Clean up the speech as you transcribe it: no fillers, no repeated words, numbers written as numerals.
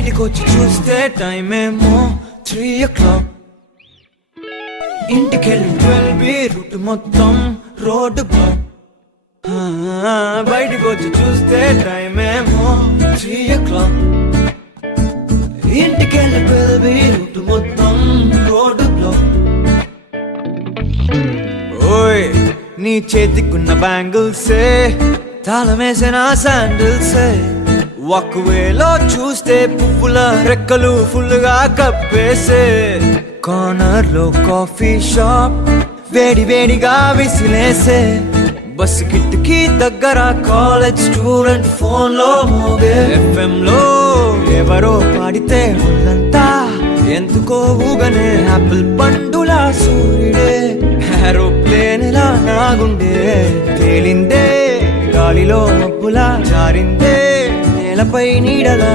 బయటికి వచ్చి చూస్తే టైం ఏమో 3 o'clock. ఇంటికెళ్ళి 12B రూట్ మొత్తం రోడ్డు బ్లాక్. బయటికి వచ్చి చూస్తే టైం ఏమో 3 o'clock. ఇంటికెళ్ళి 12B రూట్ మొత్తం రోడ్డు బ్లాక్. ఓయ్ నీ చేతికున్న బ్యాంగిల్సే తాళమేసిన శాండిల్సే వాక్వేలో చూస్తే పువ్వుల రెక్కలు ఫుల్గా కప్పేసే. కార్నర్ లో కాఫీ షాప్ వేడి వేడిగా విసిలేసే. బస్సు కిటికీ దగ్గర కాలేజ్ స్టూడెంట్ ఫోన్ లో మోగే. FM లో ఎవరో పాడితే ఒళ్ళంతా ఎందుకో ఊగనే. యాపిల్ పండులా సూర్యుడే ఏరోప్లేన్ లా నాగుండే. తేలిందే గాలిలో మబ్బులా జారిందే నేలపై నీడలా.